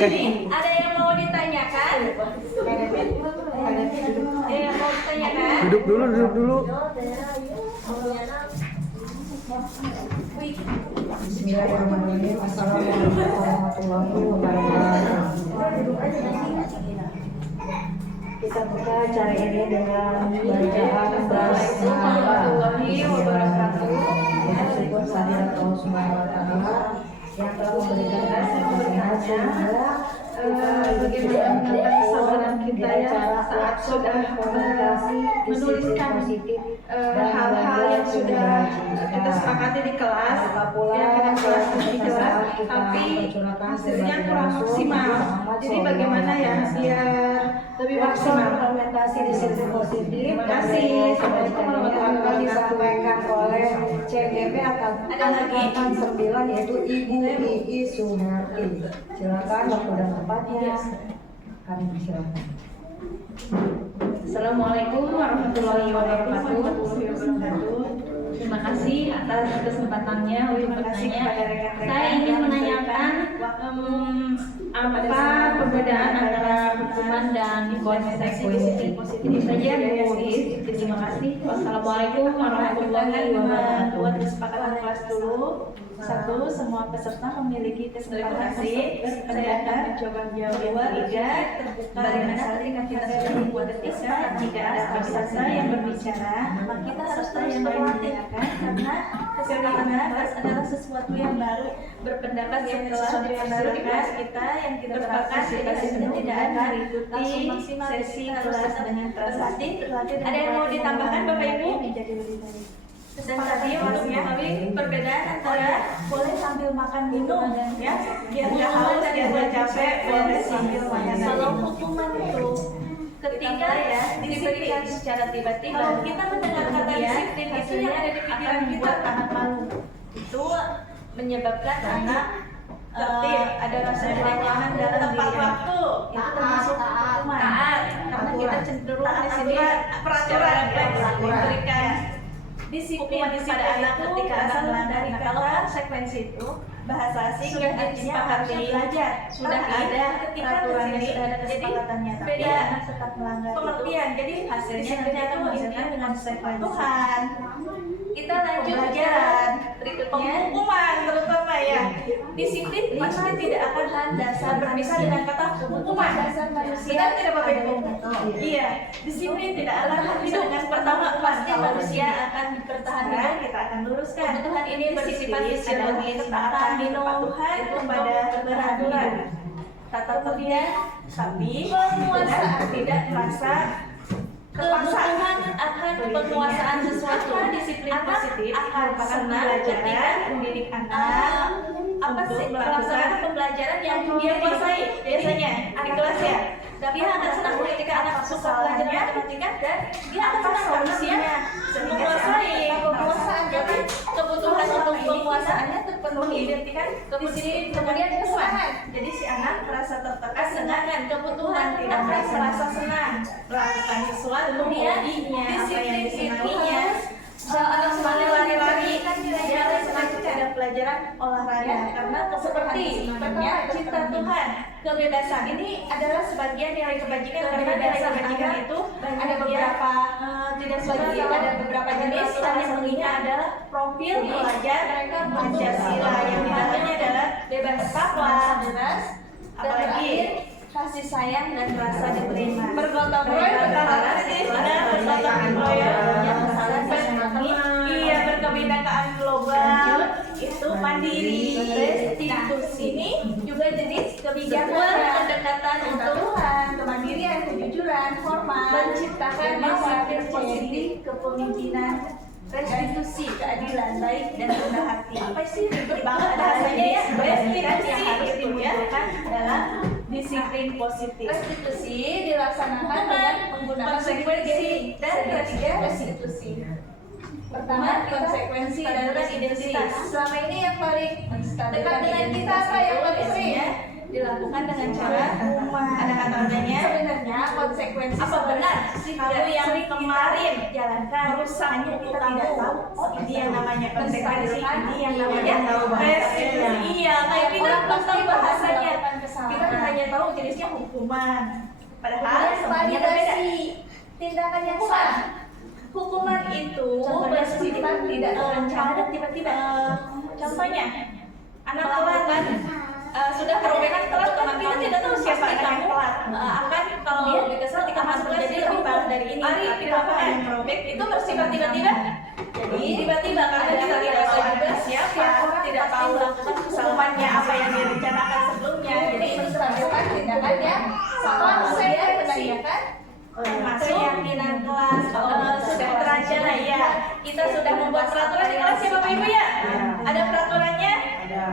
ada yang mau ditanyakan? Ada yang mau ditanyakan? Duduk dulu. Bismillahirrahmanirrahim. Assalamualaikum warahmatullahi wabarakatuh. Kita buka acara ini dengan bacaan basmalah. Bersyukur kehadirat Allah Subhanahu wa Ta'ala yang telah memberikan kesempatan sehingga Bagaimana kesabaran kita ya saat sudah menuliskan hal-hal yang sudah kita sepakati di kelas, yang kita kelas di kelas, tapi hasilnya kurang maksimal. Jadi bagaimana ya biar lebih maksimal? implementasi disiplin positif. Terima kasih. Assalamualaikum warahmatullahi wabarakatuh. Disampaikan oleh CGP angkatan 9 yaitu Ibu Iis Suharti. Silakan waktu dan tempatnya. Kami persilakan. Assalamualaikum warahmatullahi wabarakatuh. Terima kasih atas kesempatannya untuk bertanya. Saya ingin menanyakan apa perbedaan antara hukuman dan konsekuensi. Ini saja Bu Is. Terima kasih. Wassalamualaikum warahmatullahi wabarakatuh. Buat kesepakatan kelas dulu. Satu, semua peserta memiliki kesempatan saya akan mencoba menjawab. Tiga, terbuka bagaimana ketika kita sudah membuat ketika jika ada peserta yang berbicara, maka kita harus terus berlatih karena kesempatan adalah sesuatu yang baru. Berpendapat setelah dipersilakan kita yang kita terpakai kita tidak akan ikuti sesi kelas dengan prestasi. Ada yang mau ditambahkan Bapak Ibu? Menjadi lebih baik. Dan tadi untuk mengetahui perbedaan antara boleh sambil makan minum ya, biar nggak haus, biar nggak capek, boleh sambil makan. Kalau hukuman itu ketika ya diberikan secara tiba-tiba, kalau kita mendengar kata disiplin itu yang ada di pikiran kita anak malu, itu menyebabkan anak ada rasa tidak nyaman dalam tempat waktu, itu termasuk hukuman. Taat, karena kita cenderung di sini peraturan memberikan disiplin pada anak ketika anak melanggar. Nah, kalau konsekuensi itu bahasa asing sudah disepakati belajar, sudah ada peraturan yang sudah ada kesepakatannya, tapi anak tetap melanggar pengertian. Jadi hasilnya ternyata intinya dengan Tuhan. Kita lanjut pelajaran berikutnya, penghukuman terutama ya. Disiplin pasti tidak akan dasar berpisah dengan kata hukuman. Benar tidak Bapak Ibu? Iya, disiplin tidak akan hidup dengan pertama pasti manusia akan dipertahankan. Kita akan luruskan. Tuhan ini bersifat adalah ketaatan Tuhan kepada peraturan. Tata tertib, tapi penguasa tidak merasa kepaksaan akan penguasaan sesuatu. Disiplin positif merupakan pembelajaran mendidik anak apa sih pelaksanaan pembelajaran yang dia kuasai biasanya di kelas ya. dia akan senang ketika anak suka belajar matematika dan dia akan senang harusnya menguasai jadi kebutuhan untuk penguasaannya terpenuhi kan di sini kemudian kesenangan jadi si anak merasa tertekan dengan kebutuhan tidak merasa senang melakukan sesuatu kemudian disiplin itu anak semuanya lari-lari kan dia senang ada pelajaran olahraga karena seperti cinta Tuhan kebebasan ini adalah sebagian nilai kebajikan karena nilai kebajikan itu ada beberapa tidak sebagian ada beberapa jenis yang mengingat adalah profil pelajar Pancasila yang di dalamnya adalah bebas fatwa bebas apalagi kasih sayang dan rasa diterima bergotong royong bergotong royong iya berkebinekaan global itu mandiri restitusi ini juga jenis kebijakan pendekatan untuk Tuhan kemandirian kejujuran hormat menciptakan disiplin positif kepemimpinan restitusi keadilan baik dan rendah hati apa sih ribet banget bahasanya ya restitusi yang harus dimuliakan dalam disiplin positif restitusi dilaksanakan dengan menggunakan konsekuensi dan ketiga restitusi pertama konsekuensi adalah identitas selama ini yang paling dekat dengan kita apa yang paling sering ya dilakukan dengan cara ada kata-katanya sebenarnya konsekuensi apa benar sih kamu yang kemarin jalankan rusaknya kita tidak tahu oh ini yang namanya konsekuensi ini yang namanya restitusi iya kayak kita belum tahu bahasanya kita hanya tahu jenisnya hukuman padahal semuanya berbeda tindakan yang salah hukuman itu bersifat tidak terencana dan tiba-tiba contohnya anak telat kan sudah perobekan telat teman kita tidak tahu siapa yang telat akan kalau dikesal di kamar jadi lebih parah dari ini di lapangan merobek itu bersifat tiba-tiba jadi tiba-tiba karena kita tidak tahu juga siapa tidak tahu kesalahannya apa yang direncanakan sebelumnya jadi menceritakan tindakannya sama saya menanyakan termasuk keyakinan kelas sudah terancana ya kita sudah membuat peraturan di kelas ya Bapak Ibu ya ada peraturannya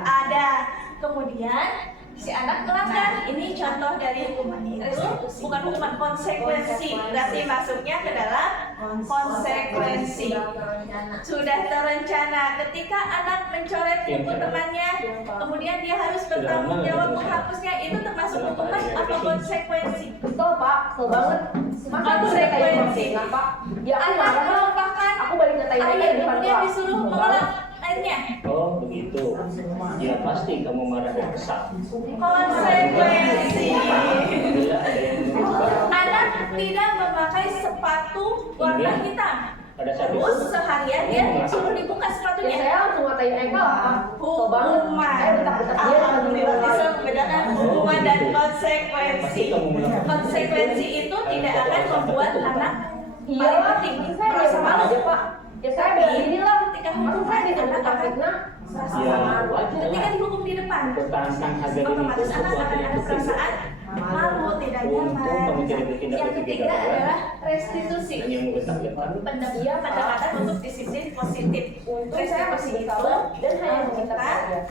ada kemudian si anak melanggar ini contoh dari hukuman itu bukan hukuman konsekuensi berarti masuknya ke dalam konsekuensi sudah terencana ketika anak mencoret buku temannya kemudian dia harus bertanggung jawab menghapusnya itu termasuk hukuman atau konsekuensi Betul Pak, betul banget. konsekuensi anak melupakan Aku balik nyatain air kemudian disuruh mengolah airnya Oh begitu. Ya pasti kamu marah dan kesal. konsekuensi Bila ada yang mengubah anak tidak memakai sepatu warna hitam pada saat itu terus seharian dia suruh dibuka sepatunya Saya langsung ngatain Eka. hukuman alhamdulillah bisa membedakan hukuman dan konsekuensi konsekuensi itu tidak akan membuat anak paling penting merasa malu aja Pak. Ya saya bela diri lah. ketika Masa saya dituduh fitnah? ya wajar ketika dihukum di depan pertahankan harga diri itu otomatis anak sesuatu akan yang ada positif. perasaan malu tidak Untung kamu nyaman tidak bertindak yang lebih ketiga gegabah adalah restitusi dan yang menggetar-getar. pendekatan untuk disiplin positif restitusi itu dan hanya kita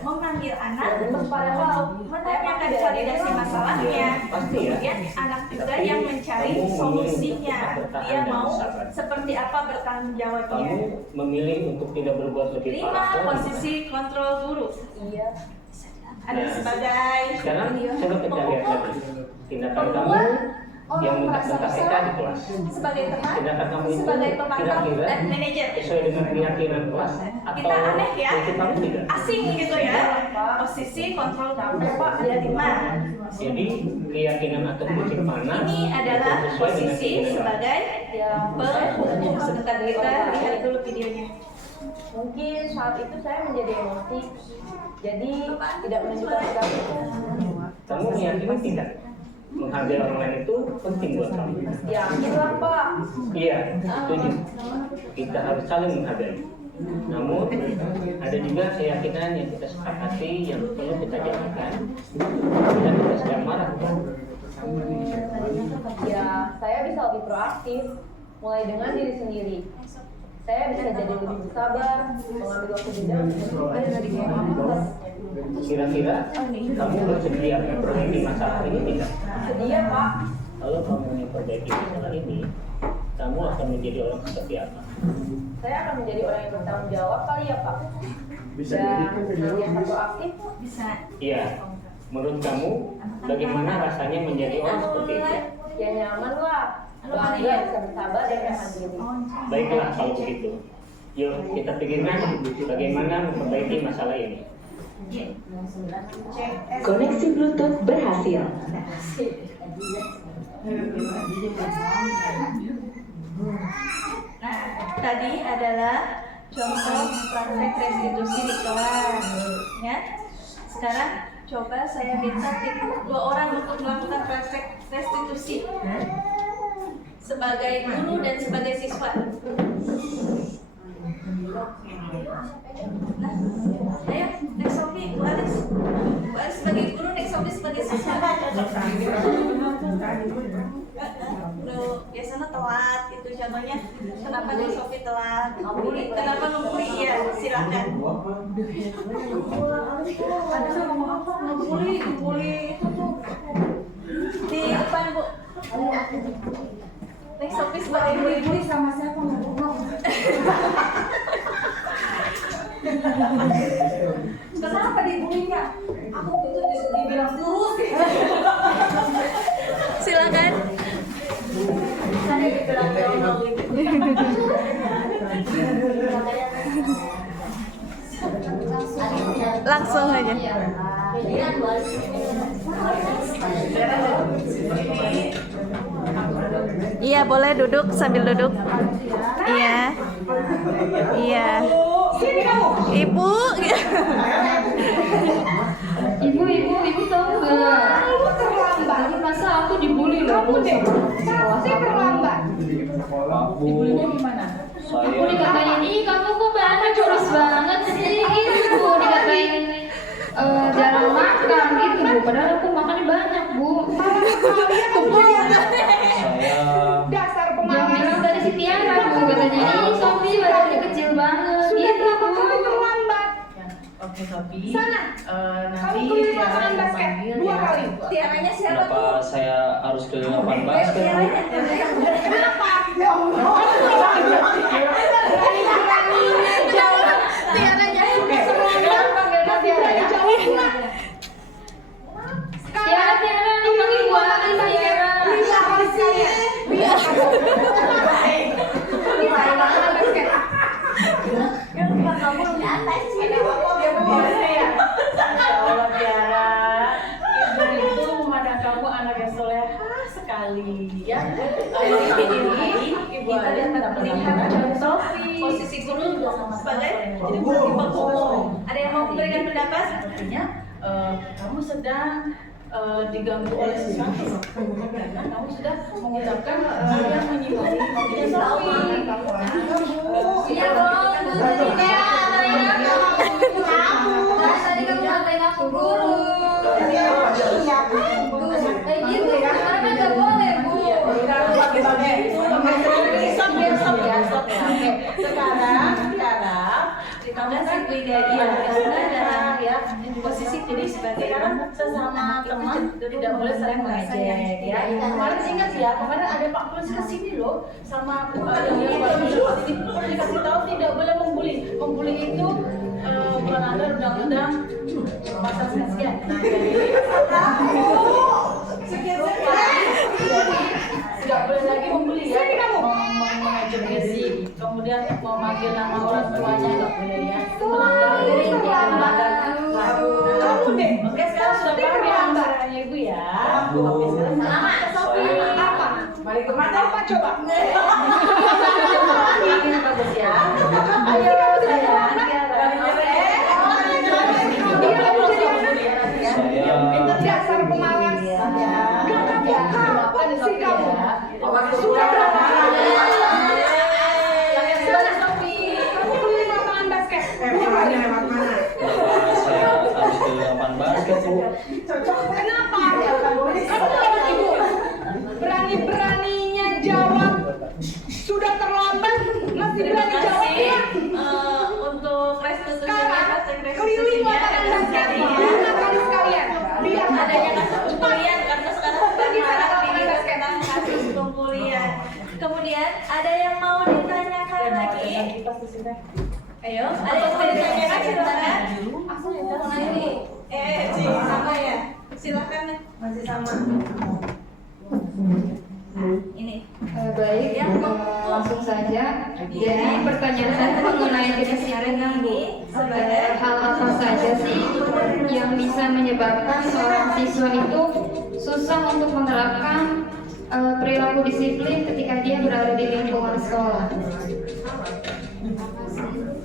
memanggil anak Padahal menanyakan validasi masalahnya Pasti ya. kemudian anak juga Tapi yang mencari kamu memilih solusinya untuk bertahan dia dan mau sabar. seperti apa bertanggung jawabnya Kamu memilih untuk tidak berbuat lebih 5 parah lagi. posisi kontrol guru iya. ada Nah, sebagai sekarang coba kita lihat lagi tindakan kamu yang mentak-mentak Eka di kelas. sebagai teman Tindakan kamu itu sebagai pemantau kira-kira dan manajer sesuai dengan keyakinan kelas atau kita aneh ya prinsip kamu tidak? asing gitu ya posisi kontrol guru ada 5 Jadi keyakinan atau prinsip mana ini adalah itu sesuai dengan posisi keinginan kamu. sebagai penghukum sebentar kita lihat dulu videonya Mungkin saat itu saya menjadi emosi. Jadi tidak menunjukkan sikapku. Kamu meyakini tidak? Menghargai orang lain itu penting buat kamu. Yakinlah Pak. Iya, setuju. Kita harus saling menghargai. Namun ada juga keyakinan yang kita sepakati yang perlu kita jalankan. Dan kita sedang marah. Ya, saya bisa lebih proaktif, mulai dengan diri sendiri. Saya bisa jadi lebih bersabar, mengambil waktu jeda untuk Kira-kira kamu bersedia memperbaiki masalah ini tidak? Sedia Pak. kalau kamu memperbaiki masalah ini, kamu akan menjadi orang seperti apa? Saya akan menjadi orang yang bertanggung jawab kali ya Pak. Bisa Dan jadi yang proaktif. Bisa. Iya. Menurut kamu, bagaimana rasanya menjadi orang seperti itu? Ya nyaman lah. Bangga bisa bersabar dan mandiri. Baiklah kalau begitu. Yuk kita pikirkan bagaimana memperbaiki masalah ini. Koneksi Bluetooth berhasil. Nah, tadi adalah contoh praktek restitusi di kelas, ya. Sekarang coba saya minta tim 2 orang untuk melakukan praktek restitusi sebagai guru dan sebagai siswa. Nah, ayo, next Sophie, Bu Alis sebagai guru, next Sophie sebagai siswa. Biasanya telat itu contohnya. Kenapa nih Sophie telat? Kenapa ngebully? Ya, silakan. Ada yang ngomong apa? Ngebully itu tuh di depan Bu. Next Sophie sebagai guru sama siapa ngomong? Kenapa dibulinya? Aku itu dibilang kurus gitu. Silakan. Saya dibilang jauh gitu. Langsung aja. Iya, boleh duduk sambil duduk. Iya. Iya. Sini kamu. Ibu. Ibu tahu nggak? Kamu terlambat. Tadi masa aku dibully loh. Kamu deh. Pasti terlambat. Dibulinya gimana? Aku dikatain, ih kamu kok banget curus banget sih gitu. Dikatain jarang makan gitu Bu. Padahal aku makannya banyak Bu. Dasar Yang pemalas. bilang tadi si Tiara Bu katanya, ih Sophie badannya kecil banget. Sudah Gitu berapa Bu. kali terlambat? Oke Sophie. Sana. Nanti Kamu keliling Tiara lapangan yang basket panggil 2 ya. kali. Tiaranya siapa? Kenapa saya harus ke lapangan basket? Kenapa? Ya Allah. Berani-beraninya jawab. Tiaranya. Terlambat. Berani jawab pula. Tiara, lu panggil gua lagi Tiara. 5 kali sekalian. Biar pergi saya lapangan basket. Kamu di atas sih. Allah Tiara, ibu itu memandang kamu anak yang soleha sekali ya. Jadi ibu ada tidak melihat contoh posisi guru juga sama Sebagai jadi bertimbang umum. Ada yang mau memberikan pendapat? artinya kamu sedang diganggu oleh sesuatu karena kamu sudah mengucapkan yang menyinggung maunya Sophie. Iya dong, Bu. Tadi kamu ngatain aku guru. Kayak gitu ya, karena kan nggak boleh Bu. Sekarang Tiara, kamu kan Iya, posisi jadi sekarang sesama teman tidak boleh saling mengejek ya. Kemarin ingat ya, kemarin ada Pak Plus kesini loh sama yang perlu dikasih tahu tidak boleh membuli. Membuli itu melanggar undang-undang pasal sekian. Nah jadi tidak boleh lagi membuli ya. Mengejek diri, kemudian memanggil nama orang tuanya nggak boleh ya. Melanggar Kamu deh. Oke, sekarang sudah paham ya caranya Ibu ya. Oke, sekarang Apa? balik ke mana? Apa coba? Ini bagus ya. Ayo, Dasar pemalas. Gak kapok-kapok sih kamu. Sudah berapa kali? Kamu keliling lapangan basket 2 kali. Kenapa saya harus ke lapangan basket Bu? Kenapa? Kamu lawan ibu. Berani-beraninya jawab. Sudah terlambat masih berani jawab ya. Untuk restitusinya, Sekarang praktek keliling restitusinya lapangan basket sekalian. 5 kali sekalian. Biar Adanya kasus kalian karena sekarang pergi sana marah lapangan di basket. tentang Ayo, ada yang mau ditanyakan silakan. Aku nanti. Sama ya. Silakan. Masih sama. Ini. Baik, langsung saja. Jadi pertanyaan saya mengenai kedisiplinan Bu. Hal apa saja sih yang bisa menyebabkan seorang siswa itu susah untuk menerapkan perilaku disiplin ketika dia berada di lingkungan sekolah?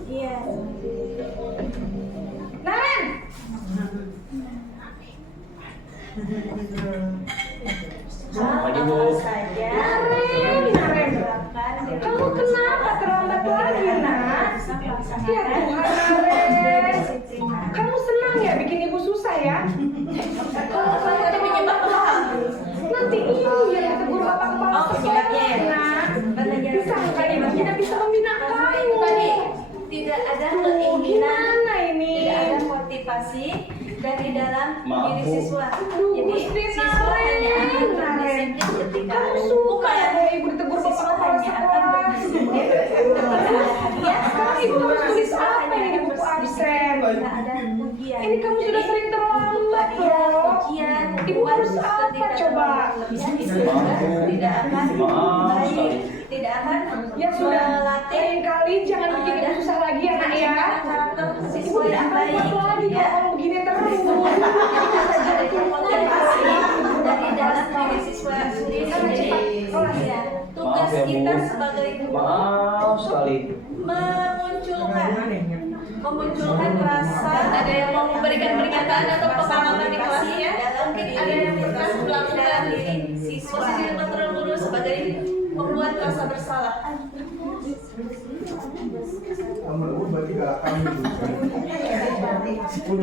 Iya. Naren, Pagi Bu. Naren, kamu kenapa terlambat lagi nak? Ya Tuhan Naren, kamu senang ya bikin ibu susah ya? Kalau ada penyebab apa? Nanti ibu yang tegur bapak kepala sekolah nak. Disangka ibu tidak bisa membina kamu. Tadi tidak ada keinginan, Gimana ini? tidak ada motivasi dari dalam Maaf, diri Bu. siswa. Aduh, Jadi Gusti siswa hanya akan Naren. berdisiplin ketika Kamu ada suka hukuman. ya ibu ditegur bapak Siswa kepala hanya akan sekolah. berdisiplin ketika ada hadiah. Sekarang ibu harus tulis Siswa apa hanya ini di akan buku berdisiplin absen? ketika ada ujian. Ini kamu sudah Jadi, sering terlambat hadiah, loh. ujian, Ibu hukuman harus apa ketika coba? berlebihan itu juga tidak akan Maaf baik, sekali. tidak akan Ya sudah, melatih lain kali jangan bikin ibu susah lagi ya nak ya. karakter Ibu siswa tidak yang akan baik, kuat lagi ya. kalau begini terus. Ada motivasi dari dalam diri siswa sendiri. Jadi, ya, tugas Maaf ya, Bu. kita sebagai guru Maaf sekali. memunculkan rasa. Ada yang mau memberikan pernyataan atau pengalaman di kelas ya? Mungkin ada yang pernah melakukan diri siswa. Posisi kontrol guru sebagai membuat rasa bersalah.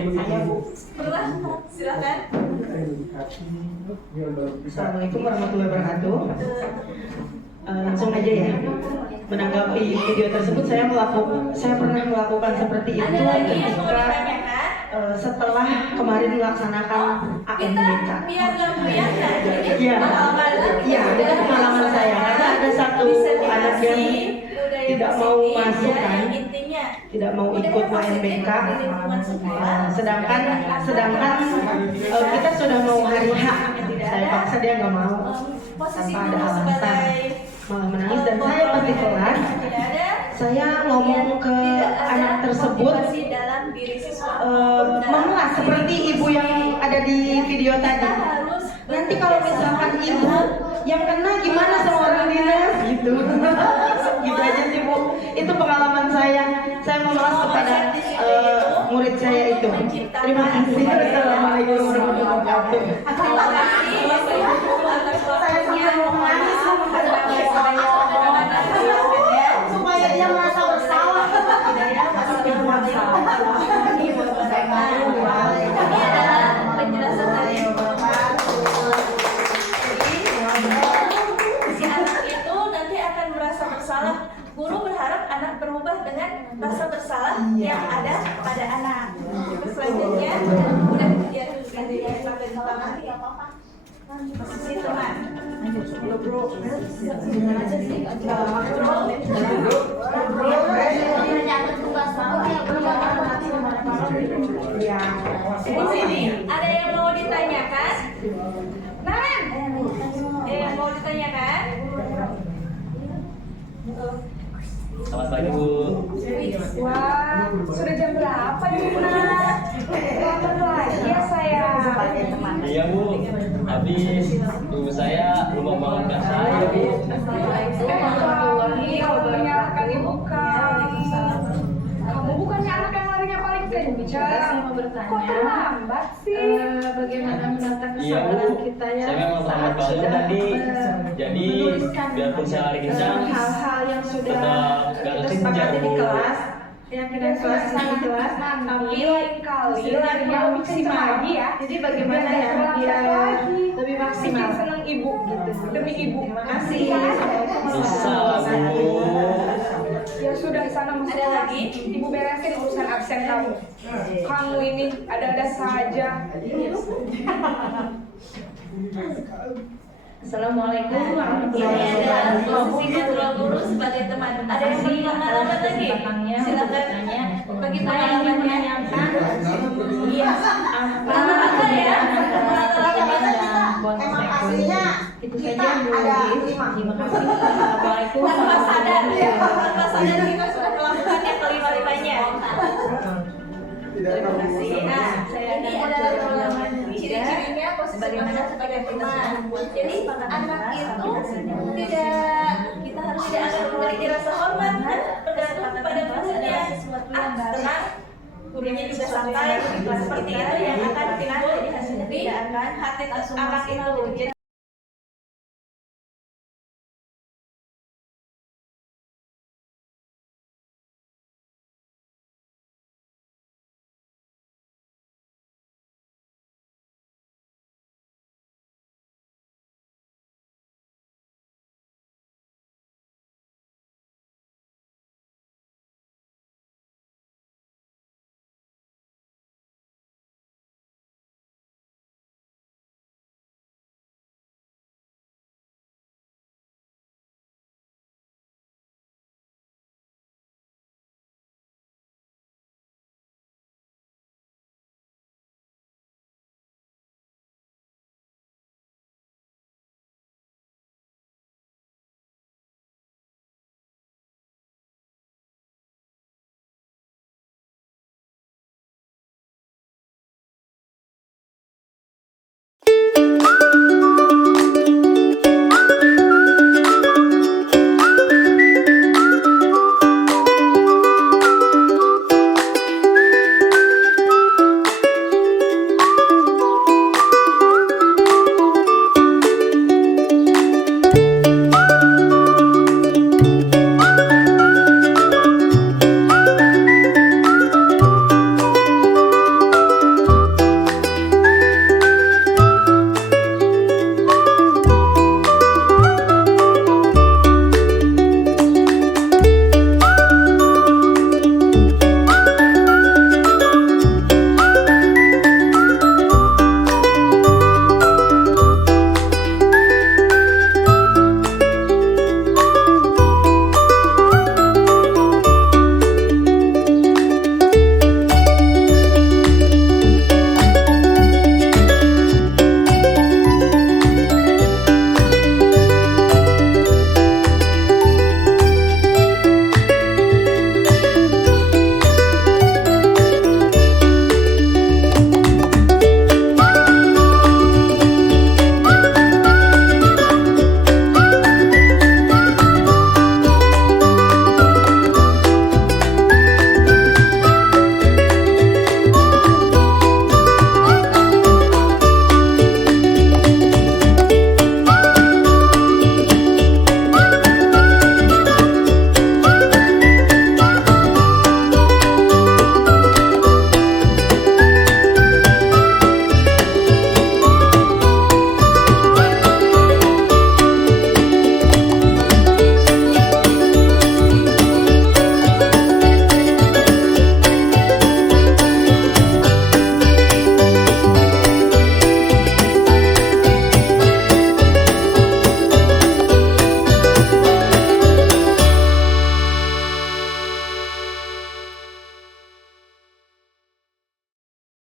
Pernah? Silakan. Assalamualaikum warahmatullahi wabarakatuh. Langsung aja ya. Menanggapi video tersebut, saya pernah melakukan seperti itu Ada lagi yang mau ketika ditanyakan? setelah kemarin melaksanakan Kita AMBK. biar nggak kelihatan. Jadi Iya, pengalaman iya, itu pengalaman saya karena ada satu anak yang tidak mau masuk kan, intinya tidak mau ikut UMBK. Sedangkan kita sudah mau hari H, saya paksa dia nggak mau posisi tanpa ada guru alasan, sebagai malah menangis dan saya partikular. tidak ada Saya ngomong ke anak tersebut motivasi dalam diri siswa. memuat seperti ibu yang ada di video tadi. Nanti kalau misalkan ibu yang kena gimana sama orang dinas gitu. Gitu aja sih Bu. Itu pengalaman saya. Saya memelas kepada murid saya itu. Terima kasih. Assalamualaikum warahmatullahi wabarakatuh. Saya sampai mau menangis supaya dia merasa bersalah. Ini adalah penjelasan dari si anak itu nanti akan merasa bersalah. Guru berharap anak berubah dengan rasa bersalah yang ada pada anak. Terus selanjutnya udah dia sampai selama posisi teman. Di sini ada yang mau ditanyakan? Naren, ada yang mau ditanyakan? Selamat pagi Bu. Wah, sudah jam berapa nih nak? Selamat lagi ya sayang. Iya Bu. Habis ibu saya lupa bangunkan saya Bu. Warahmatullahi wabarakatuh. Ibu kamu bukannya anak yang larinya paling kencang? Kok terlambat sih? Bagaimana menata Iya Bu. Saya memang terlambat bangun tadi. Jadi biarpun saya lari kencang, Hal-hal yang sudah tetap gak kita kejar sepakati di Bu. kelas, keyakinan kelas di kelas, tapi lain kali larinya lebih kencang lagi ya. Jadi bagaimana ya biar lebih maksimal. Senang ibu gitu, demi ibu. Terima kasih. Bisa Bu. Ya sudah di sana masuk Ada kelas. lagi? Ibu beresin urusan absen kamu. Kamu ini ada-ada saja. Assalamualaikum Ini warahmatullahi adalah wabarakatuh. posisi kedua guru sebagai teman. Ada yang bagi pengalaman lagi? Silakan bagi pengalamannya. Iya. Rata-rata ya. Itu saja Bu Lis. Terima kasih. Assalamualaikum Tanpa sadar ya, warahmatullahi tanpa sadar kita sudah melakukan yang kelima-limanya. Tidak tahu. Nah, ini adalah pengalaman ciri-cirinya bagaimana sebagai teman. Jadi anak itu kita harus tidak akan memiliki rasa hormat kan bergantung kepada gurunya. Tenang, gurunya juga santai, seperti itu yang akan timbul di hati anak itu. Jadi